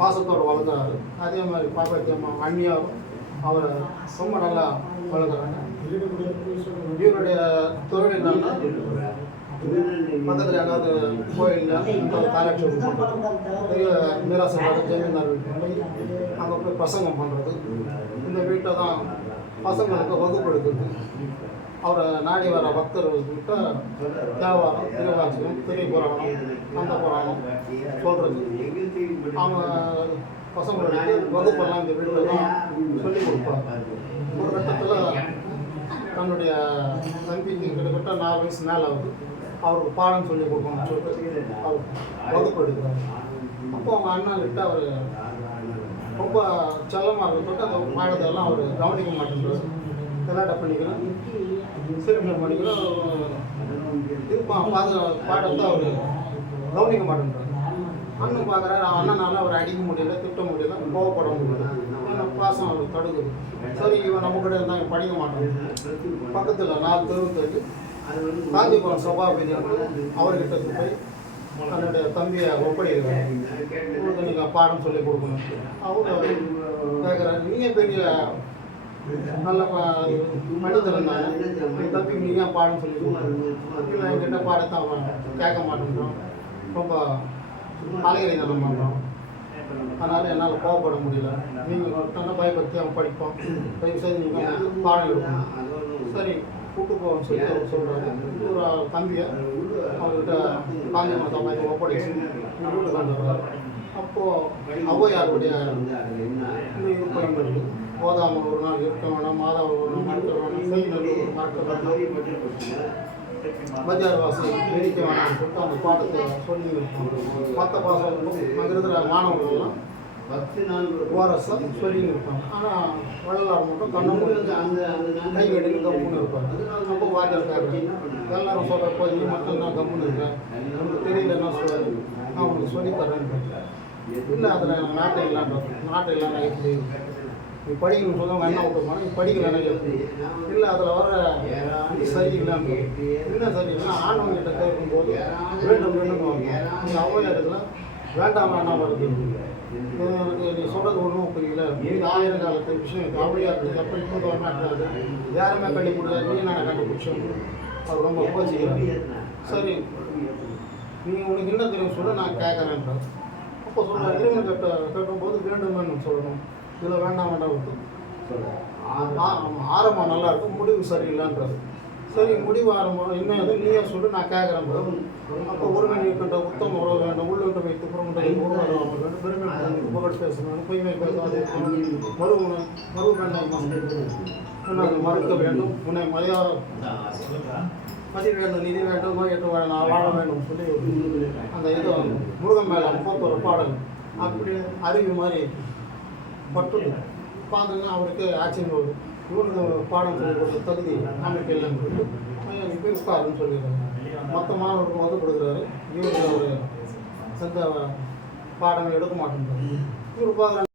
பாசத்தோடு வளர்க்குறாரு. அதே மாதிரி பாப்பாத்தி அம்மா அண்ணியாரும் அவரை ரொம்ப நல்லா வளர்க்குறாங்க. இவருடைய தொழில் என்னன்னா பக்கத்தில் ஏதாவது கோயிலில் காலட்சேபம் பெரிய மீராசம் ஜமீன்தார் வீட்டில் போய் அங்கே போய் பிரசங்கம் பண்ணுறது, இந்த வீட்டில் தான் பசங்களுக்கு வகுப்பு எடுக்கிறது, அவரை நாடி வர பக்தர்கள்கிட்ட தேவாரம், திருவாச்சகம், திரை புராணம், அந்த புராணம் சொல்கிறது. அவங்க பசங்களுக்கு வகுப்பெல்லாம் இந்த வீட்டில் தான் சொல்லிக் கொடுப்பாங்க. ஒரு கட்டத்தில் தன்னுடைய தம்பிக்கு கிட்டத்தட்ட 4 வயசு மேலே ஆகுது. அவருக்கு பாடம் சொல்லிக் கொடுக்கணும்னு சொல்லிட்டு அவர் வகுப்பு எடுக்கிறார். அப்போ அவங்க அண்ணாக்கிட்ட அவர் ரொம்ப செல்லமாக இருக்கிறது, அந்த பாடத்தெல்லாம் அவர் கவனிக்க மாட்டேங்கிறார். விளையாட பண்ணிக்கிறோம், சிறுமிகள் பண்ணிக்கிறோம், இருப்பான் பாடத்தை அவர் கவனிக்க மாட்டேங்கிறார். அண்ணன் பார்க்குறாரு, அண்ணனால் அவர் அடிக்க முடியல, திட்ட முடியல, கோவப்பட முடியல. ஏன்னா பாசம் அவர் தடுக்குது. சரி, இவன் நம்ம கூட இருந்தால் படிக்க மாட்டான். பக்கத்தில் 4 தெருவுக்கு காஞ்சிபுரம் சபாபதி அவர்கிட்ட போய் தன்னுடைய தம்பியை ஒப்படைக்கிறார். உங்களுக்கு நீங்கள் பாடம் சொல்லி கொடுக்கணும். அவரு கேட்குறாரு, நீங்கள் பெரிய நல்ல மனிதர்ந்தாங்க, என் தம்பிக்கு நீங்கள் பாடம் சொல்லி கொடுக்கணும். இல்லை, என்கிட்ட பாடத்தை அவன் கேட்க மாட்டேங்கிறான், ரொம்ப அலைகளை நம்ம பண்ணுறோம், அதனால் என்னால் கோவப்பட முடியல. நீங்கள் நல்லா பயப்படுத்தி அவன் படிப்பான், தயவு செய்து நீங்கள் பாடம் எடுக்கணும். சரி, கூட்டு போவோம்னு சொல்லி அவர் சொல்கிறாரு. ஒரு தம்பியை அவர்கிட்ட காஞ்சிபுரம் சபாய்க்கு ஒப்படைச்சு வீட்டுக்கு வந்துடுறாரு. அப்போது ஔவையாருடைய இது பயன்படுது. ஓதாமல் ஒரு நாள் இருக்க வேணாம், மாதாவில் ஒரு நாள் மறக்க வேணாம், செய்நல்லூர் மறக்க வேணாம், பஜார் வாசி வெடிக்க வேணாம்னு சொல்லிட்டு அந்த பாட்டத்தை சொல்லி இருப்பாங்க. மற்ற பாசம் அங்கே இருக்கிற மாணவர்கள்லாம் ஓரஸாக சொல்லி இருப்பாங்க. ஆனால் வள்ளலார் மட்டும் கண்ணு முடிஞ்சு அந்த கை கட்டிட்டு கம்முன்னு இருப்பாங்க. அப்போ வாத்தியார் கேட்குறேன், எல்லாரும் சொல்கிறப்போ நீ மட்டும் தான் கம்முன்னு இருக்கேன், நமக்கு தெரியலன்னா சொல்ல, நான் உங்களுக்கு சொல்லித்தரேன்னு கேட்டேன். இல்லை, அதில் நாட்டை இல்லைன்னா எப்படி நீ படிக்கணும்னு சொல்லுவாங்க, என்ன விட்டுருப்பாங்க, நீ படிக்கலைன்னா எப்படி? இல்லை, அதில் வர சரியில்லைன்னு என்ன சரியில்லைன்னா ஆண்டவங்கிட்ட கேட்கும்போது வேண்டும் வாங்க. நீங்கள் ஔவையாருக்குலாம் வேண்டாம் வேண்டாம் வருது, எனக்கு நீ சொல்கிறது ஒன்றும் புரியல, இது 1000 காலத்து விஷயம், ஔவையாருக்கு எப்போ இப்போ வரமாட்டாரு, யாருமே கண்டுபிடிக்காது, நீ நான் கண்டுபிடிச்சோம். அவர் ரொம்ப கோச்சிக்கிறார். சரி, நீங்கள் உனக்கு என்ன தெரியும் சொல்ல, நான் கேட்குறேன்றார். அப்போ சொல்ல இறைவன் கேட்கும்போது வேண்டும்னு சொல்லணும், இதில் வேண்டாம் விட்டு ஆரம்பம் நல்லா இருக்கும், முடிவு சரியில்லைன்றாரு. சரி, முடிவு ஆரம்பம் இன்னும் எதுவும் நீயே சொல்லு, நான் கேட்குறேன். அப்போ ஒருவன் இருக்கின்ற உத்தம் உறவு வேண்டும், உள்ளொன்று வைத்து புறமுறை உருவாக வேண்டும், பெருமை புகழ் பேசணும், பொய்மை பேசாது, மறு வேண்டாம் மறுக்க வேண்டும், உன்னை மதி வேண்டும், நிதி வேண்டும், நோய் எட்டு வாழ வேண்டும் சொல்லி அந்த இது முருகன் மேலே 31 பாடல் அப்படி அறிவு மாதிரி பட்டுது. பார்த்தீங்கன்னா அவருக்கு ஆச்சரியம் வருது, இவனுக்கு பாடம் சொல்லி கொடுத்த தகுதி நமக்கு இல்லைன்னு சொல்லிட்டு போய் உட்காருன்னு சொல்லிடுறாங்க. மற்ற மாணவர்களுக்கு வந்து கொடுக்குறாரு, இவருக்கு அவர் எந்த பாடங்கள் எடுக்க மாட்டேங்கிறாரு. இவர் பார்க்குறாங்க